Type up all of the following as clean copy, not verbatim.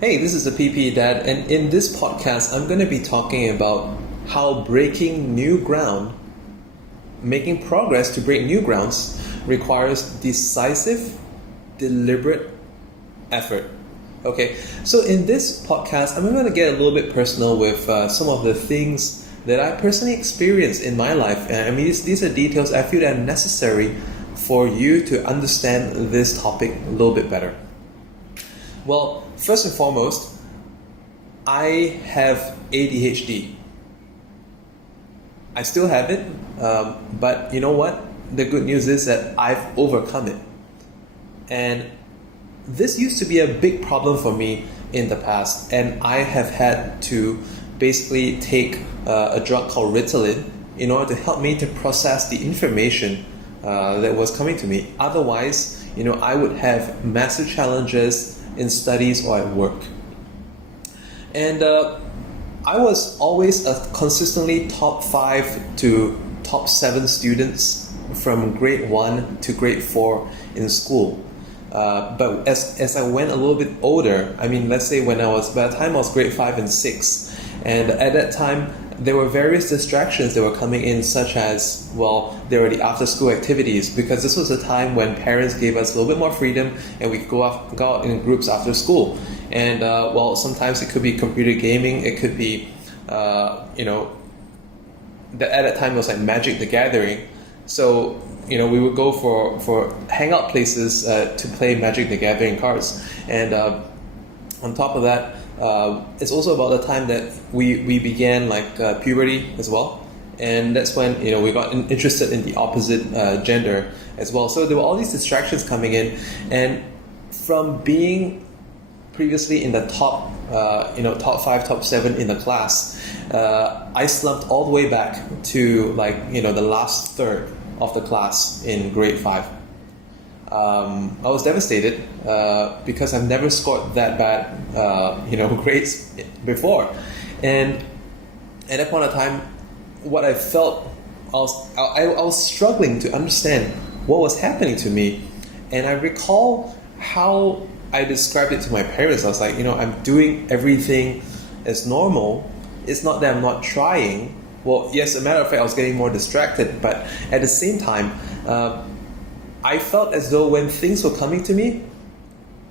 Hey, this is the PP Dad, and in this podcast, I'm going to be talking about how breaking new ground, making progress to break new grounds, requires decisive, deliberate effort. Okay, so in this podcast, I'm going to get a little bit personal with some of the things that I personally experienced in my life. And I mean, these are details I feel that are necessary for you to understand this topic a little bit better. Well, first and foremost, I have ADHD. I still have it, but you know what? The good news is that I've overcome it. And this used to be a big problem for me in the past, and I have had to basically take a drug called Ritalin in order to help me to process the information that was coming to me. Otherwise, I would have massive challenges in studies or at work. And I was always a consistently top 5 to top 7 students from grade 1 to grade 4 in school. But as I went a little bit older, I mean, let's say by the time I was grade 5 and 6, and at that time, there were various distractions that were coming in, such as, there were the after-school activities, because this was a time when parents gave us a little bit more freedom and we could go out in groups after school. And, sometimes it could be computer gaming, it could be, at that time it was like Magic the Gathering. So, we would go for hangout places to play Magic the Gathering cards. And on top of that, it's also about the time that we began puberty as well, and that's when we got interested in the opposite gender as well. So there were all these distractions coming in, and from being previously in the top 5, top 7 in the class, I slumped all the way back to the last third of the class in grade 5. I was devastated because I've never scored that bad, grades before, and at that point of time, what I felt, I was struggling to understand what was happening to me, and I recall how I described it to my parents. I was like, I'm doing everything as normal. It's not that I'm not trying. Well, yes, as a matter of fact, I was getting more distracted, but at the same time, I felt as though when things were coming to me,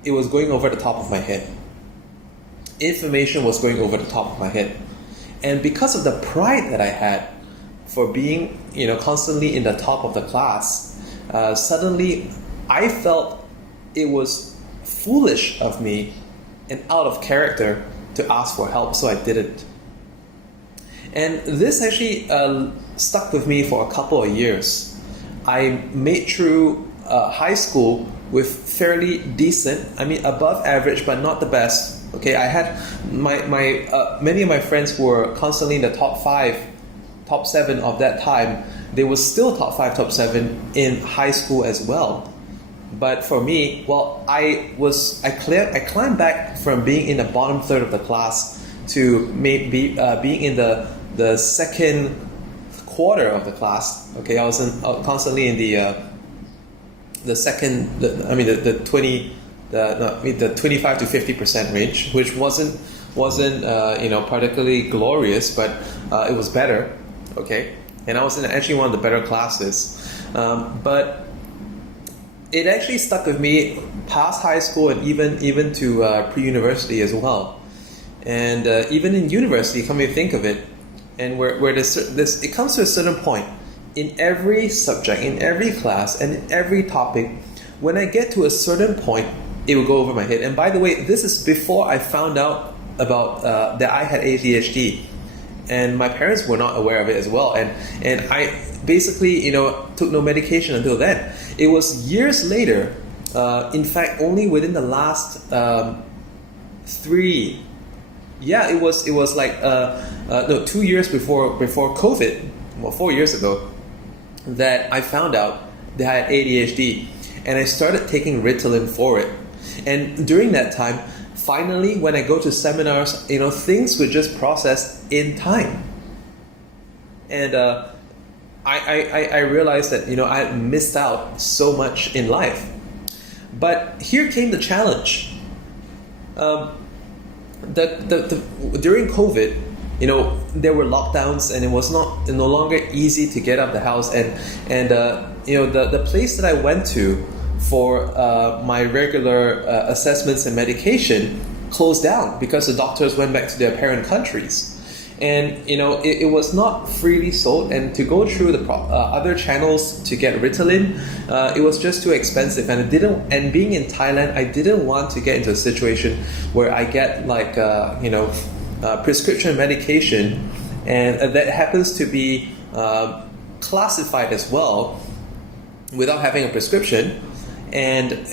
it was going over the top of my head. Information was going over the top of my head. And because of the pride that I had for being, constantly in the top of the class, suddenly I felt it was foolish of me and out of character to ask for help, so I didn't. And this actually stuck with me for a couple of years. I made through high school with fairly decent, above average, but not the best. Okay, I had many of my friends who were constantly in the top 5, top 7 of that time. They were still top 5, top 7 in high school as well. But for me, I climbed back from being in the bottom third of the class to maybe being in the second quarter of the class. Okay, I was constantly in the 25 to 50% range, which wasn't particularly glorious, but it was better. Okay, and I was in actually one of the better classes, but it actually stuck with me past high school and even to pre-university as well, and even in university. Come to think of it. And where it comes to a certain point in every subject, in every class, and in every topic, when I get to a certain point, it will go over my head. And by the way, this is before I found out about that I had ADHD, and my parents were not aware of it as well. And I basically, took no medication until then. It was years later. In fact, only within the last 3. Yeah, it was 2 years before COVID, 4 years ago, that I found out that I had ADHD, and I started taking Ritalin for it. And during that time, finally, when I go to seminars, things were just processed in time. And I realized that I had missed out so much in life. But here came the challenge. during COVID, there were lockdowns, and it was no longer easy to get out of the house, and the place that I went to for my regular assessments and medication closed down because the doctors went back to their parent countries. And it was not freely sold, and to go through the other channels to get Ritalin, it was just too expensive. And And being in Thailand, I didn't want to get into a situation where I get prescription medication, and that happens to be classified as well without having a prescription. And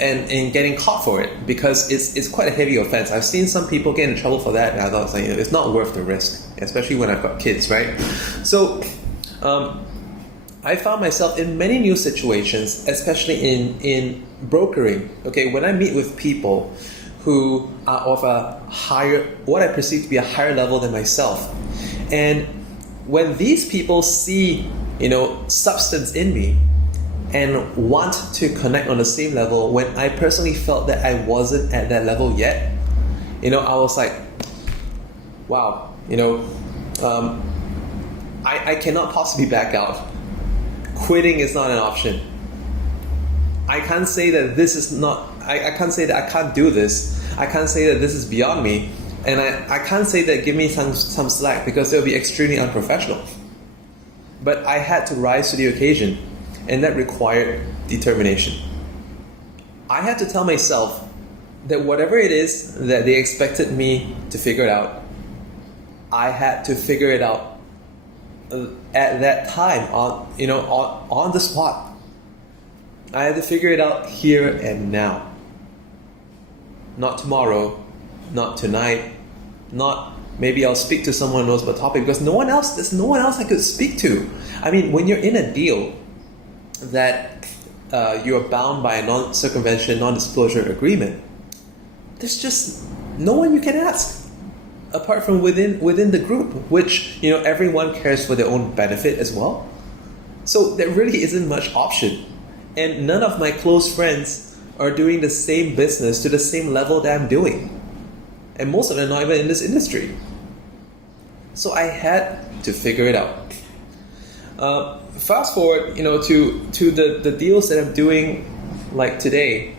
getting caught for it, because it's quite a heavy offense. I've seen some people get in trouble for that, and I thought it's not worth the risk, especially when I've got kids, right? So I found myself in many new situations, especially in brokering. Okay, when I meet with people who are of a higher, what I perceive to be a higher level than myself, and when these people see substance in me, and want to connect on the same level, when I personally felt that I wasn't at that level yet, I was like, wow, I cannot possibly back out. Quitting is not an option. I can't say that this is not, I can't say that I can't do this. I can't say that this is beyond me. And I can't say that give me some slack, because it would be extremely unprofessional. But I had to rise to the occasion. And that required determination. I had to tell myself that whatever it is that they expected me to figure it out, I had to figure it out at that time, on the spot. I had to figure it out here and now. Not tomorrow, not tonight, not maybe I'll speak to someone who knows about the topic, because there's no one else I could speak to. I mean, when you're in a deal that you are bound by a non-circumvention, non-disclosure agreement, there's just no one you can ask apart from within the group, which everyone cares for their own benefit as well. So there really isn't much option, and none of my close friends are doing the same business to the same level that I'm doing, and most of them are not even in this industry. So I had to figure it out. Fast forward, to the deals that I'm doing, like today.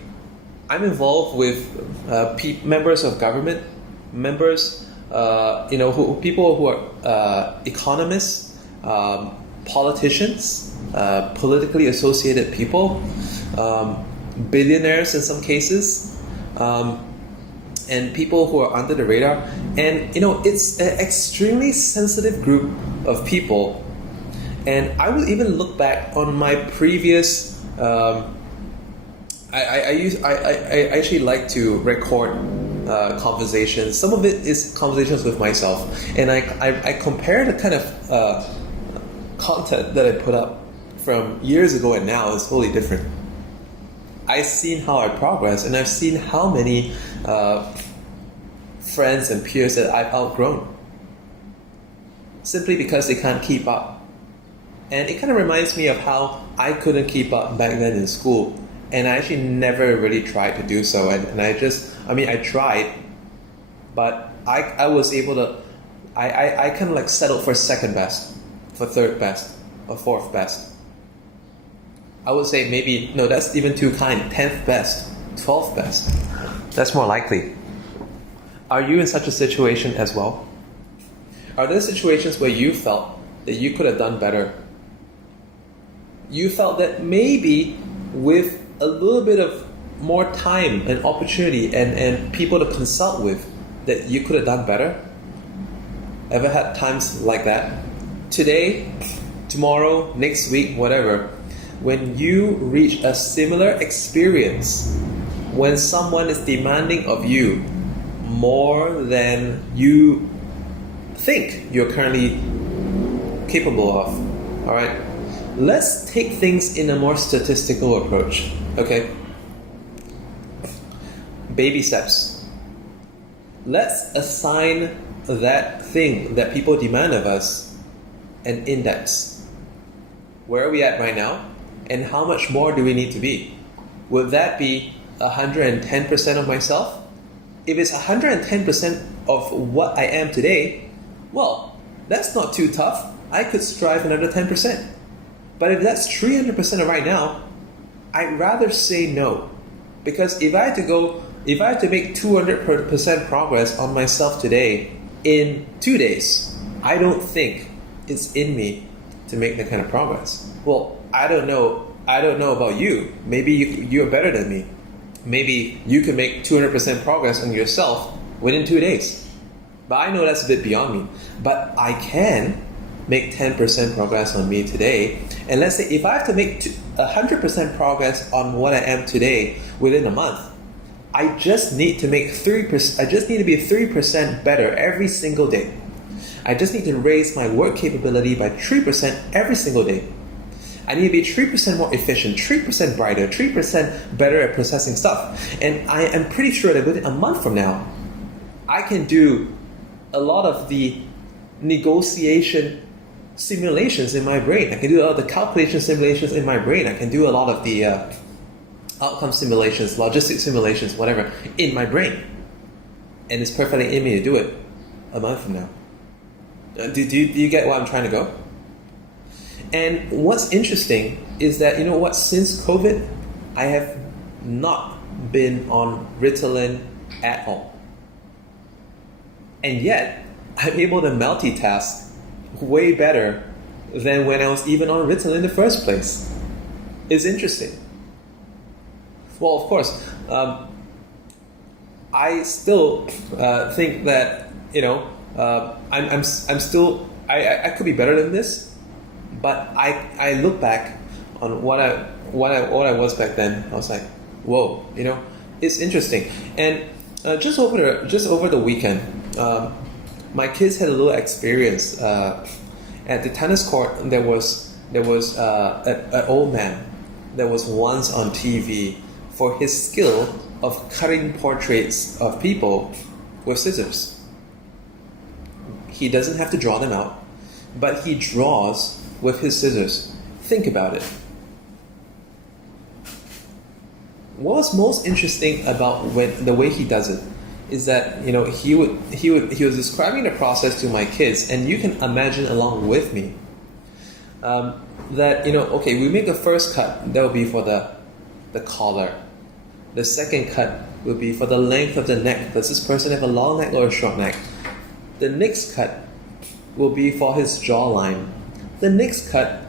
I'm involved with members of government, members, people who are economists, politicians, politically associated people, billionaires in some cases, and people who are under the radar. And it's an extremely sensitive group of people. And I will even look back on my previous. I actually like to record conversations. Some of it is conversations with myself, and I compare the kind of content that I put up from years ago and now is totally different. I've seen how I progress, and I've seen how many friends and peers that I've outgrown simply because they can't keep up. And it kind of reminds me of how I couldn't keep up back then in school, and I actually never really tried to do so. And I tried, but I was able to, I kind of like settled for second best, for third best, or fourth best. I would say maybe, no, that's even too kind, 10th best, 12th best. That's more likely. Are you in such a situation as well? Are there situations where you felt that you could have done better? You felt that maybe with a little bit of more time and opportunity and people to consult with, that you could have done better? Ever had times like that? Today, tomorrow, next week, whatever, when you reach a similar experience, when someone is demanding of you more than you think you're currently capable of, all right? Let's take things in a more statistical approach, okay? Baby steps. Let's assign that thing that people demand of us an index. Where are we at right now? And how much more do we need to be? Would that be 110% of myself? if it's 110% of what I am today, well, that's not too tough. I could strive another 10%. But if that's 300% of right now, I'd rather say no. Because if I had to make 200% progress on myself today in 2 days, I don't think it's in me to make that kind of progress. Well, I don't know about you. Maybe you're better than me. Maybe you can make 200% progress on yourself within 2 days. But I know that's a bit beyond me. But I can make 10% progress on me today. And let's say if I have to make 100% progress on what I am today within a month, I just need to make 3%. I just need to be 3% better every single day. I just need to raise my work capability by 3% every single day. I need to be 3% more efficient, 3% brighter, 3% better at processing stuff. And I am pretty sure that within a month from now, I can do a lot of the negotiation simulations in my brain. I can do a lot of the calculation simulations in my brain. I can do a lot of the outcome simulations, logistic simulations, whatever, in my brain. And it's perfectly in me to do it a month from now. Do you get where I'm trying to go? And what's interesting is that, you know what, since COVID, I have not been on Ritalin at all. And yet, I'm able to multitask way better than when I was even on Ritalin in the first place. It's interesting. Well, of course, I still think that, you know, I'm still, I could be better than this. But I look back on what I was back then. I was like, whoa, you know, it's interesting. And just over the weekend, my kids had a little experience at the tennis court. There was an old man that was once on TV for his skill of cutting portraits of people with scissors. He doesn't have to draw them out, but he draws with his scissors. Think about it. What was most interesting about the way he does it is that, you know, he was describing the process to my kids, and you can imagine along with me that, you know, okay, we make the first cut, that will be for the collar. The second cut will be for the length of the neck. Does this person have a long neck or a short neck? The next cut will be for his jawline. The next cut,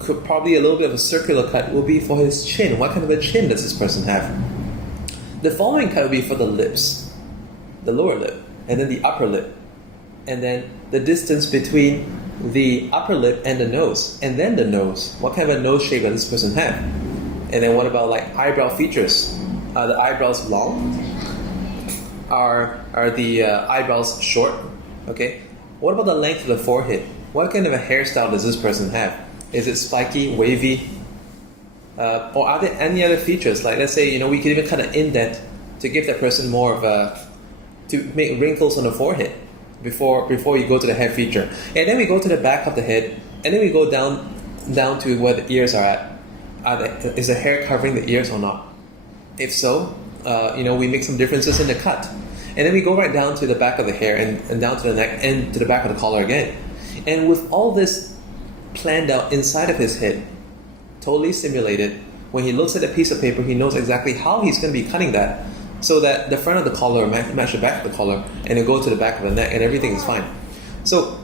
could probably a little bit of a circular cut, will be for his chin. What kind of a chin does this person have? The following cut will be for the lips, the lower lip, and then the upper lip, and then the distance between the upper lip and the nose, and then the nose. What kind of a nose shape does this person have? And then what about like eyebrow features? Are the eyebrows long? Are the eyebrows short? Okay. What about the length of the forehead? What kind of a hairstyle does this person have? Is it spiky, wavy? Or are there any other features? Like, let's say, you know, we could even cut an indent to give that person more of to make wrinkles on the forehead before you go to the hair feature. And then we go to the back of the head, and then we go down to where the ears are at. Is the hair covering the ears or not? If so, you know, we make some differences in the cut. And then we go right down to the back of the hair and down to the neck and to the back of the collar again. And with all this planned out inside of his head, totally simulated, when he looks at a piece of paper, he knows exactly how he's going to be cutting that so that the front of the collar match the back of the collar, and it'll go to the back of the neck, and everything is fine. So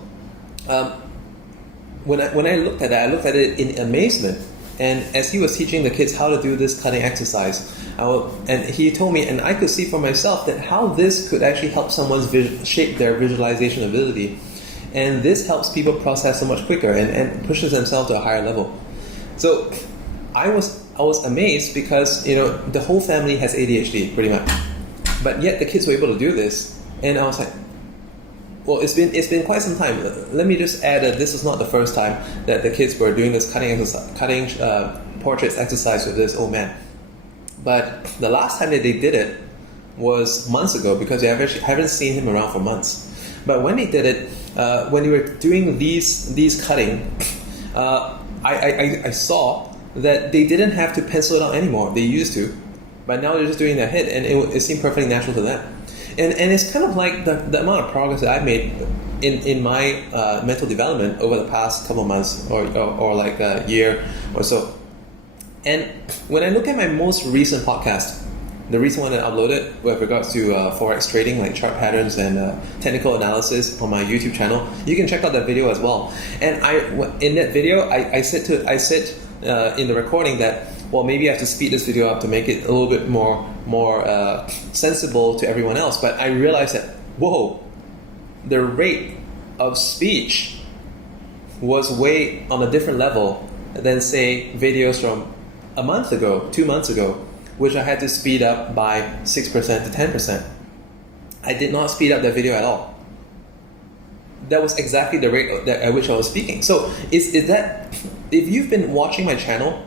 when I looked at that, I looked at it in amazement. And as he was teaching the kids how to do this cutting exercise, and he told me, and I could see for myself that how this could actually help someone shape their visualization ability. And this helps people process so much quicker and pushes themselves to a higher level. So I was amazed because, you know, the whole family has ADHD pretty much, but yet the kids were able to do this, and I was like, well, it's been quite some time. Let me just add that this is not the first time that the kids were doing this cutting portraits exercise with this old man. But the last time that they did it was months ago, because they haven't seen him around for months. But when they did it, when they were doing these cutting, I saw that they didn't have to pencil it out anymore. They used to, but now they're just doing their head, and it seemed perfectly natural to them. And it's kind of like the amount of progress that I've made in my mental development over the past couple of months or like a year or so. And when I look at my most recent podcast, the recent one that I uploaded with regards to forex trading, like chart patterns and technical analysis on my YouTube channel, you can check out that video as well. And in that video, I said in the recording that, well, maybe I have to speed this video up to make it a little bit more sensible to everyone else. But I realized that, whoa, the rate of speech was way on a different level than, say, videos from a month ago, 2 months ago, which I had to speed up by 6% to 10%. I did not speed up that video at all. That was exactly the rate at which I was speaking. So is that, if you've been watching my channel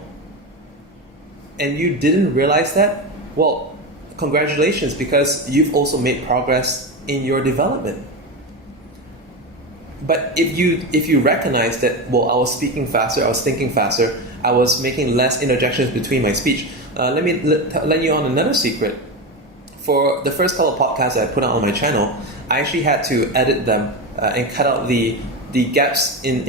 and you didn't realize that, well, congratulations, because you've also made progress in your development. But if you recognize that, well, I was speaking faster, I was thinking faster, I was making less interjections between my speech. Let me let you on another secret. For the first couple of podcasts that I put out on my channel, I actually had to edit them and cut out the gaps in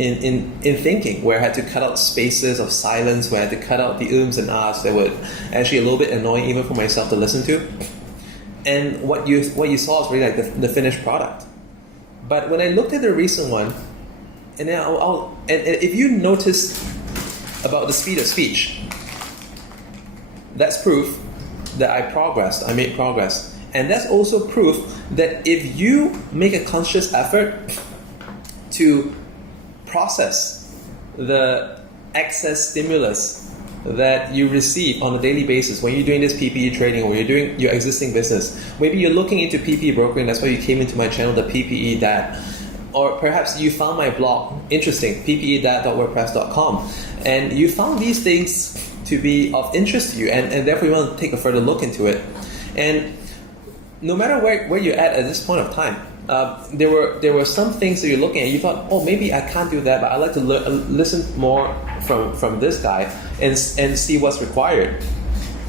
thinking, where I had to cut out spaces of silence, where I had to cut out the ums and ahs that were actually a little bit annoying even for myself to listen to. And what you saw is really like the finished product. But when I looked at the recent one, and then and if you notice about the speed of speech, that's proof that I made progress. And that's also proof that if you make a conscious effort to process the excess stimulus that you receive on a daily basis when you're doing this PPE trading or you're doing your existing business, maybe you're looking into PPE brokering, that's why you came into my channel, the PPE Dad. Or perhaps you found my blog interesting, ppedad.wordpress.com, and you found these things to be of interest to you, and therefore you want to take a further look into it. And no matter where you're at this point of time, there were some things that you're looking at, you thought, oh, maybe I can't do that, but I'd like to listen more from this guy and see what's required.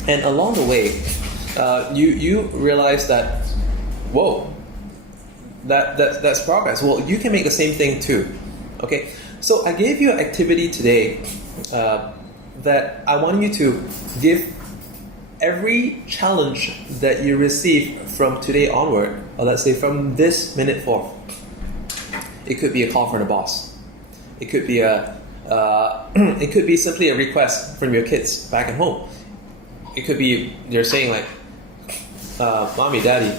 And along the way, you realize that, whoa, that's progress. Well, you can make the same thing too. Okay, so I gave you an activity today that I want you to give every challenge that you receive from today onward, or let's say from this minute forth. It could be a call from the boss. It could be it could be simply a request from your kids back at home. It could be they're saying like, "Mommy, Daddy,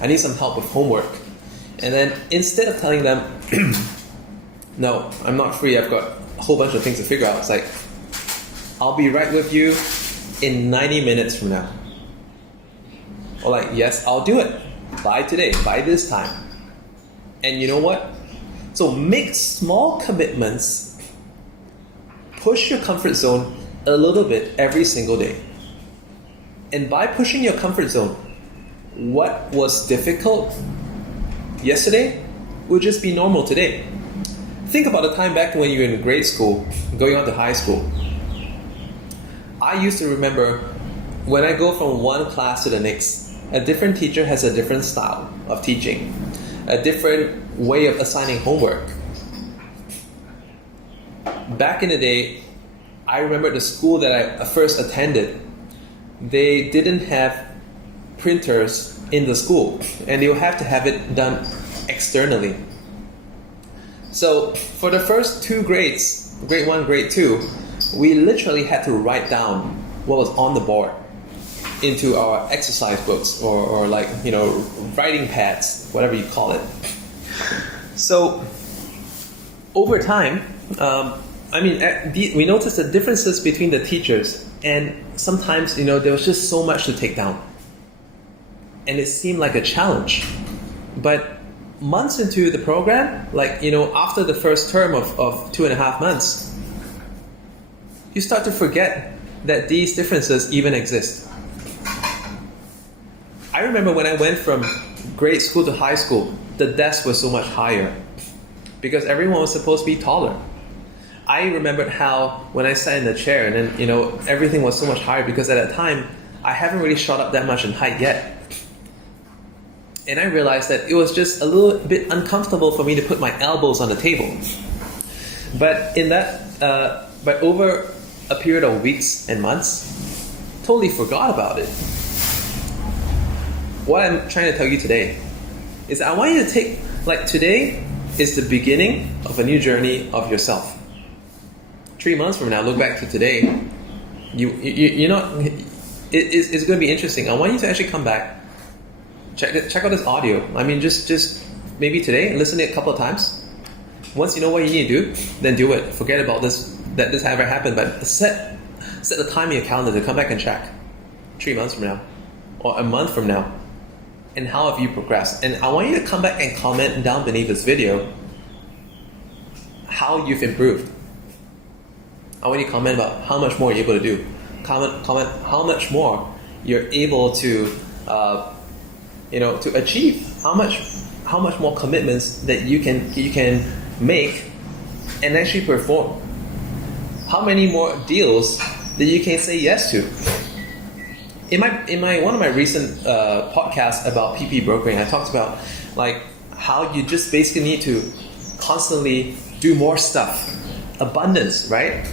I need some help with homework." And then instead of telling them, "No, I'm not free. I've got a whole bunch of things to figure out," it's like, "I'll be right with you in 90 minutes from now." Or like, "Yes, I'll do it. By today, by this time." And you know what? So make small commitments. Push your comfort zone a little bit every single day. And by pushing your comfort zone, what was difficult yesterday will just be normal today. Think about the time back when you were in grade school, going on to high school. I used to remember when I go from one class to the next, a different teacher has a different style of teaching, a different way of assigning homework. Back in the day, I remember the school that I first attended, they didn't have printers in the school, and they would have to have it done externally. So for the first two grades, grade 1, grade 2, we literally had to write down what was on the board into our exercise books or like, writing pads, whatever you call it. So over time, we noticed the differences between the teachers, and sometimes, there was just so much to take down. And it seemed like a challenge. But months into the program, after the first term of 2.5 months, you start to forget that these differences even exist. I remember when I went from grade school to high school, the desk was so much higher because everyone was supposed to be taller. I remembered how when I sat in the chair and then, everything was so much higher because at that time, I haven't really shot up that much in height yet. And I realized that it was just a little bit uncomfortable for me to put my elbows on the table. But but over a period of weeks and months, totally forgot about it. What I'm trying to tell you today is I want you to take, today is the beginning of a new journey of yourself. 3 months from now, look back to today, you're not, it's going to be interesting. I want you to actually come back, check out this audio. I mean, just maybe today, listen to it a couple of times. Once you know what you need to do, then do it. Forget about that this ever happened, but set the time in your calendar to come back and check 3 months from now or a month from now. And how have you progressed? And I want you to come back and comment down beneath this video how you've improved. I want you to comment about how much more you're able to do. Comment how much more you're able to, to achieve. How much more commitments that you can make and actually perform. How many more deals that you can say yes to. In one of my recent podcasts about PP brokering, I talked about how you just basically need to constantly do more stuff. Abundance, right?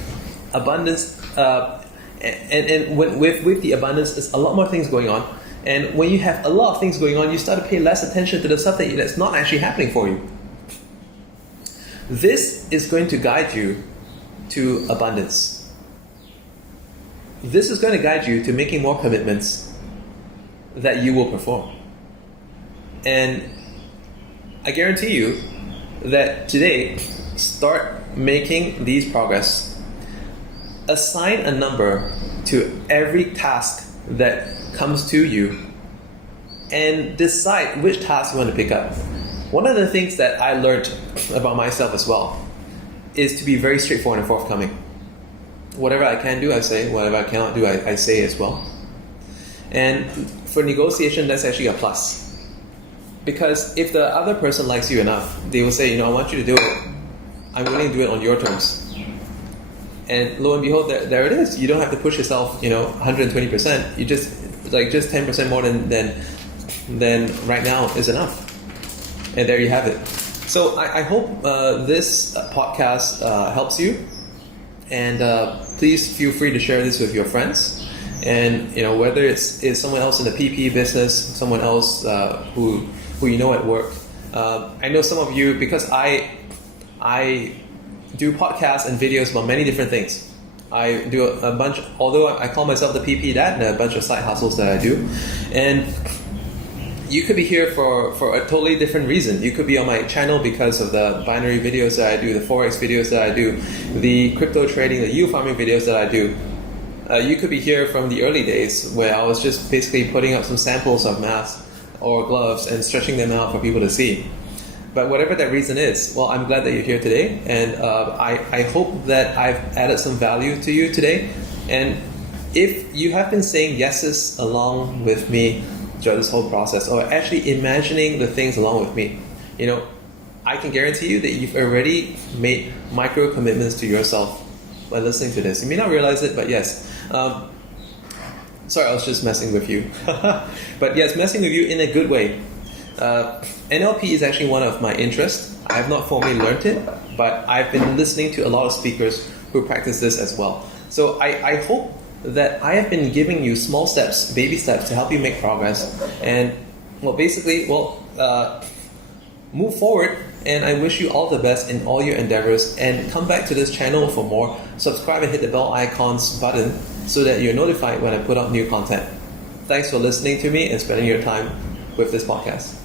Abundance, and with the abundance, there's a lot more things going on. And when you have a lot of things going on, you start to pay less attention to the stuff that's not actually happening for you. This is going to guide you to abundance. This is going to guide you to making more commitments that you will perform. And I guarantee you that today, start making these progress. Assign a number to every task that comes to you and decide which task you want to pick up. One of the things that I learned about myself as well is to be very straightforward and forthcoming. Whatever I can do, I say. Whatever I cannot do, I say as well. And for negotiation, that's actually a plus. Because if the other person likes you enough, they will say, I want you to do it. I'm willing to do it on your terms. And lo and behold, there it is. You don't have to push yourself, 120%. You just 10% more than right now is enough. And there you have it. So I hope this podcast helps you. And please feel free to share this with your friends. And whether it's someone else in the PP business, someone else who you know at work. I know some of you, because I do podcasts and videos about many different things. I do a bunch, although I call myself the PP dad, and a bunch of side hustles that I do. And you could be here for a totally different reason. You could be on my channel because of the binary videos that I do, the Forex videos that I do, the crypto trading, the yield farming videos that I do. You could be here from the early days where I was just basically putting up some samples of masks or gloves and stretching them out for people to see. But whatever that reason is, well, I'm glad that you're here today. And I hope that I've added some value to you today. And if you have been saying yeses along with me throughout this whole process, or actually imagining the things along with me, I can guarantee you that you've already made micro commitments to yourself by listening to this. You may not realize it, but yes. Sorry, I was just messing with you. But yes, messing with you in a good way. NLP is actually one of my interests. I have not formally learned it, but I've been listening to a lot of speakers who practice this as well. So I hope that I have been giving you small steps, baby steps, to help you make progress. And move forward. And I wish you all the best in all your endeavors. And come back to this channel for more. Subscribe and hit the bell icons button so that you're notified when I put out new content. Thanks for listening to me and spending your time with this podcast.